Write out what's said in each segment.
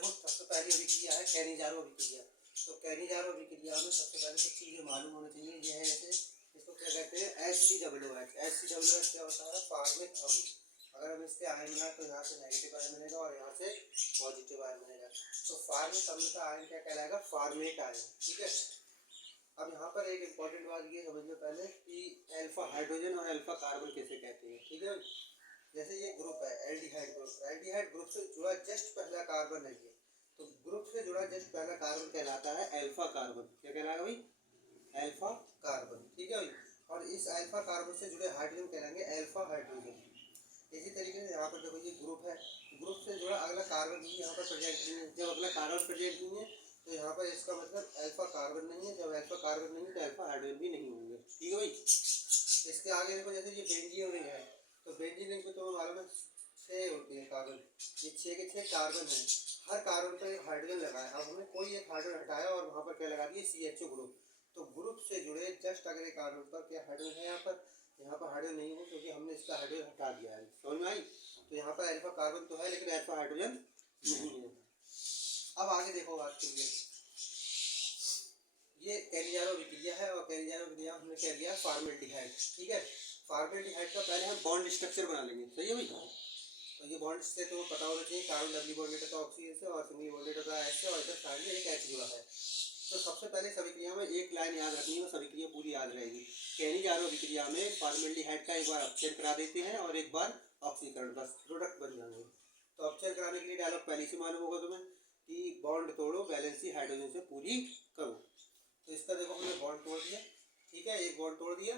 देखो सबसे पहली अभिक्रिया है कैनिजारो अभिक्रिया। तो कैनिजारो अभिक्रिया में सबसे पहले कुछ चीज़ें मालूम होनी चाहिए। ये है जैसे इसको क्या कहते हैं HCOOH। HCOOH क्या होता है? फॉर्मिक अम्ल। अगर हम इसके आयन बनाए तो यहाँ से नेगेटिव आयन बनेगा और यहाँ से पॉजिटिव आयन बनेगा। तो फॉर्मिक अम्ल का आयन क्या कहलाएगा? Format ion. ठीक है। अब यहाँ पर एक इम्पॉर्टेंट बात ये समझ लो पहले कि अल्फा हाइड्रोजन और अल्फा कार्बन कैसे कहते हैं। ठीक है। जैसे ये ग्रुप है एल्डिहाइड ग्रुप। एल्डिहाइड ग्रुप से जुड़ा जस्ट पहला कार्बन है ये। तो ग्रुप से जुड़ा जस्ट पहला कार्बन कहलाता है अल्फा कार्बन। क्या कहलाएगा भाई? Alpha carbon. ठीक है भाई। और इस अल्फा कार्बन से जुड़े हाइड्रोजन कहलाएंगे अल्फा हाइड्रोजन। इसी तरीके से यहाँ पर देखो ये ग्रुप है। ग्रुप से जुड़ा अगला कार्बन भी यहाँ पर प्रेजेंट नहीं है। जब अगला कार्बन प्रेजेंट नहीं है तो यहाँ पर इसका मतलब अल्फा कार्बन नहीं है। जब अल्फा कार्बन नहीं है तो अल्फा हाइड्रोजन भी नहीं होंगे। ठीक है भाई। इसके आगे देखो जैसे ये बेंजीन रिंग है। तो बेंजीन रिंग पे तो मालूम है 6 होती है कार्बन। ये 6 के 6 कार्बन है। हर कार्बन पर एक हाइड्रोजन लगा है। अब हमने कोई एक हाइड्रोजन हटाया और वहाँ पर क्या लगा दिया? CHO group. तो ग्रुप से जुड़े जस्ट अगले कार्बन पर क्या हाइड्रोजन है? यहाँ पर हाइड्रोजन नहीं है क्योंकि हमने इसका हाइड्रोजन हटा दिया है। समझ में आई? तो यहाँ पर अल्फा कार्बन तो है लेकिन अल्फा हाइड्रोजन नहीं है। अब आगे देखो बात करिए। ये कैनिजारो अभिक्रिया है और कैनिजारो अभिक्रिया हमने क्या लिया? फॉर्मेल्डिहाइड। ठीक है। फॉर्मेल्डिहाइड का पहले हम बॉन्ड स्ट्रक्चर बना लेंगे। सही है भाई। तो ये बॉन्ड से तो पता होना चाहिए कार्बन डबली बॉन्डेड होता है ऑक्सीजन से और सिंगली बॉन्डेड होता है H से और इधर साइड में एक H जुड़ा है। तो सबसे पहले इस अभिक्रिया में एक लाइन याद रखनी है। उस अभिक्रिया पूरी याद रहेगी। कैनिजारो अभिक्रिया में फॉर्मेल्डिहाइड का एक बार अपचयन करा देते हैं और एक बार ऑक्सीकरण, बस प्रोडक्ट बन जाएंगे। तो अपचयन कराने के लिए डायलॉग पहले से मालूम होगा तुम्हें कि बॉन्ड तोड़ो वैलेंसी हाइड्रोजन से पूरी करो। तो इसका देखो हमने बॉन्ड तोड़ दिया। ठीक है। एक बॉन्ड तोड़ दिया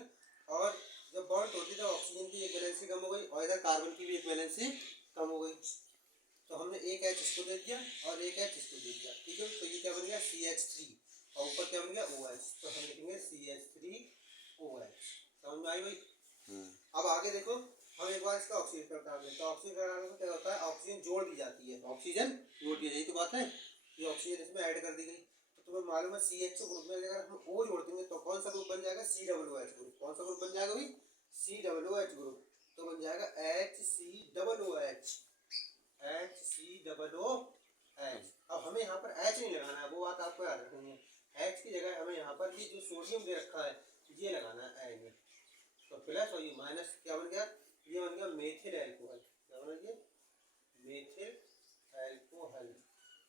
और जब बॉन्ड तोड़ दिया तो ऑक्सीजन की एक वैलेंसी कम हो गई और इधर कार्बन की भी एक वैलेंसी कम हो गई। तो हमने एक H इसको दे दिया और एक H इसको दे दिया। ठीक है। तो ये क्या बन गया? CH3 और ऊपर क्या बन गया? OH। तो हम लिखेंगे CH3OH। समझ में आई भाई? अब आगे देखो हम एक बार इसका ऑक्सीजन करा दें। तो ऑक्सीजन कराने में क्या होता है? ऑक्सीजन जोड़ दी जाती है। ऑक्सीजन जोड़ दी जाती है। तो बात है ये ऑक्सीजन इसमें ऐड कर दी गई। तो तुम्हें मालूम है CHO ग्रुप में अगर हम O जोड़ देंगे तो कौन सा ग्रुप बन जाएगा? COOH group. कौन सा ग्रुप बन जाएगा भाई? COOH group. तो बन जाएगा HCOOH। HCOOH। अब हमें यहाँ पर H नहीं लगाना है, वो बात आपको याद रखनी है। H की जगह हमें यहाँ पर ये जो सोडियम दे रखा है ये लगाना है I में। तो प्लस और ये माइनस क्या बन गया? ये बन गया मेथिल अल्कोहल। क्या बन गया? Methyl alcohol.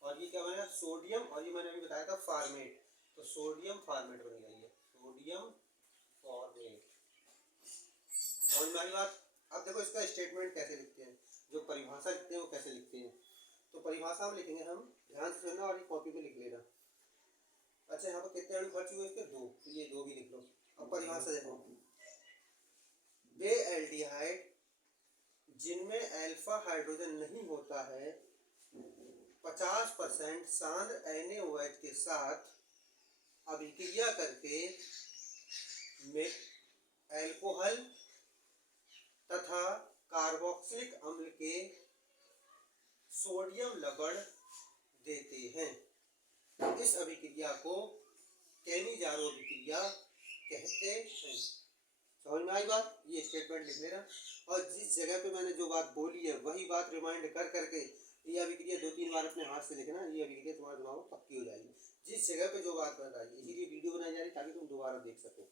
और ये क्या बनेगा? सोडियम और ये मैंने अभी बताया था फॉर्मेट। तो सोडियम फॉर्मेट बन गया। ये सोडियम फॉर्मेट। समझ में आई बात? अब देखो इसका स्टेटमेंट कैसे लिखते हैं, जो परिभाषा लिखते हैं वो कैसे लिखते हैं। तो परिभाषा में लिखेंगे हम, ध्यान से सुनना और ये कॉपी पे लिख लेना। अच्छा यहाँ पर कितने अणु खर्च हुए इसके? 2। तो ये 2 भी लिख लो। अब परिभाषा देखो, वे एल्डिहाइड जिनमें अल्फा हाइड्रोजन नहीं होता है 50% सांद्र NaOH के साथ अभिक्रिया करके में अल्कोहल तथा कार्बोक्सिलिक अम्ल के सोडियम लवण देते हैं। इस अभिक्रिया को कैनिजारो अभिक्रिया कहते हैं। समझ में आई बात? ये स्टेटमेंट लिख लेना और जिस जगह पे मैंने जो बात बोली है वही बात रिमाइंड कर करके ये अभिक्रिया 2-3 बार अपने हाथ से लिखना। ये अभिक्रिया तुम्हारे दिमाग में पक्की हो जाएगी जिस जगह पे जो बात बताई। इसीलिए वीडियो बनाई जा रही ताकि तुम दोबारा देख सको।